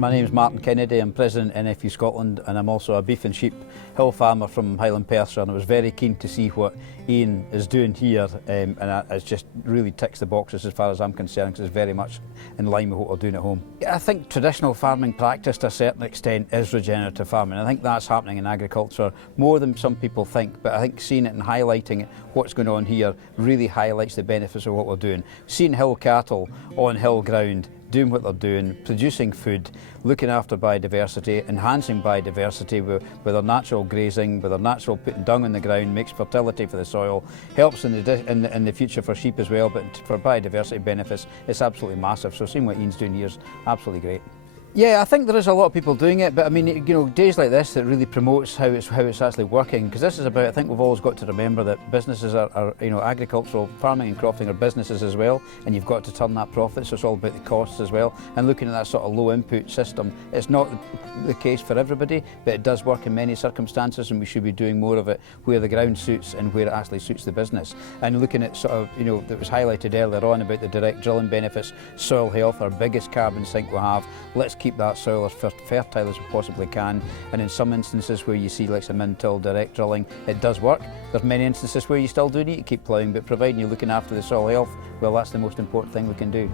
My name is Martin Kennedy. I'm President NFU Scotland, and I'm also a beef and sheep hill farmer from Highland Perthshire, and I was very keen to see what Iain is doing here, and it just really ticks the boxes as far as I'm concerned, because it's very much in line with what we're doing at home. I think traditional farming practice to a certain extent is regenerative farming. I think that's happening in agriculture more than some people think, but I think seeing it and highlighting what's going on here really highlights the benefits of what we're doing. Seeing hill cattle on hill ground doing what they're doing, producing food, looking after biodiversity, enhancing biodiversity with their natural grazing, with their natural putting dung on the ground, makes fertility for the soil, helps in the future for sheep as well, but for biodiversity benefits, it's absolutely massive. So seeing what Iain's doing here is absolutely great. Yeah, I think there is a lot of people doing it, but I mean, you know, days like this that really promotes how it's actually working, because this is about, I think we've always got to remember that businesses are, you know, agricultural farming and crofting are businesses as well, and you've got to turn that profit, so it's all about the costs as well, and looking at that sort of low input system. It's not the case for everybody, but it does work in many circumstances, and we should be doing more of it where the ground suits and where it actually suits the business. And looking at sort of, you know, that was highlighted earlier on about the direct drilling benefits, soil health, our biggest carbon sink we have. Let's keep that soil as fertile as we possibly can, and in some instances where you see like some in-till direct drilling, it does work. There's many instances where you still do need to keep ploughing, but providing you're looking after the soil health, well, that's the most important thing we can do.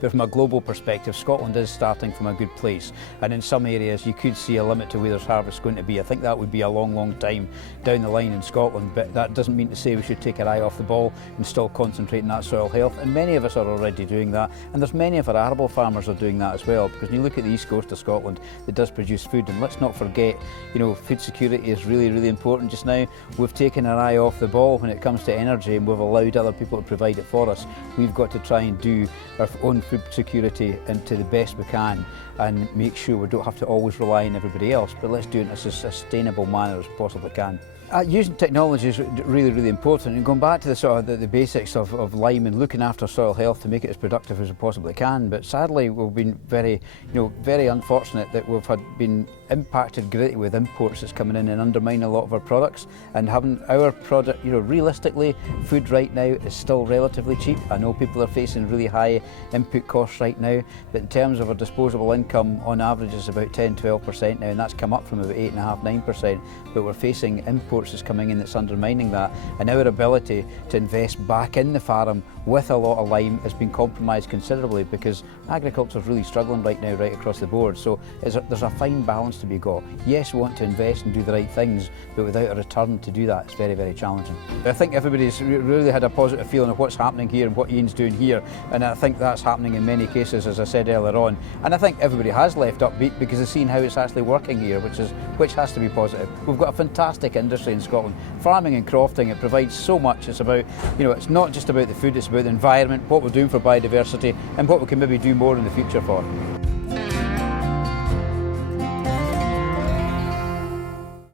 But from a global perspective, Scotland is starting from a good place, and in some areas you could see a limit to where there's harvest going to be. I think that would be a long time down the line in Scotland, but that doesn't mean to say we should take our eye off the ball and still concentrate on that soil health, and many of us are already doing that, and there's many of our arable farmers are doing that as well, because when you look at the east coast of Scotland, it does produce food, and let's not forget, you know, food security is really important just now. We've taken our eye off the ball when it comes to energy, and we've allowed other people to provide it for us. We've got to try and do our own food security and to the best we can, and make sure we don't have to always rely on everybody else, but let's do it in a sustainable manner as we possibly can. Using technology is really important, and going back to the sort of the basics of lime and looking after soil health to make it as productive as we possibly can. But sadly, we've been very unfortunate that we've been impacted greatly with imports that's coming in and undermining a lot of our products, and having our product, you know, realistically, food right now is still relatively cheap. I know people are facing really high input costs right now, but in terms of our disposable income, on average is about 10-12% now, and that's come up from about 8.5-9%, but we're facing imports that's coming in that's undermining that, and our ability to invest back in the farm with a lot of lime has been compromised considerably, because agriculture is really struggling right now right across the board. So there's a fine balance to be got. Yes, we want to invest and do the right things, but without a return to do that, it's very challenging. I think everybody's really had a positive feeling of what's happening here and what Iain's doing here, and I think that's happening in many cases, as I said earlier on, and I think everybody has left upbeat because they've seen how it's actually working here, which has to be positive. We've got a fantastic industry in Scotland. Farming and crofting, it provides so much. It's about, you know, it's not just about the food, it's about the environment, what we're doing for biodiversity, and what we can maybe do more in the future for.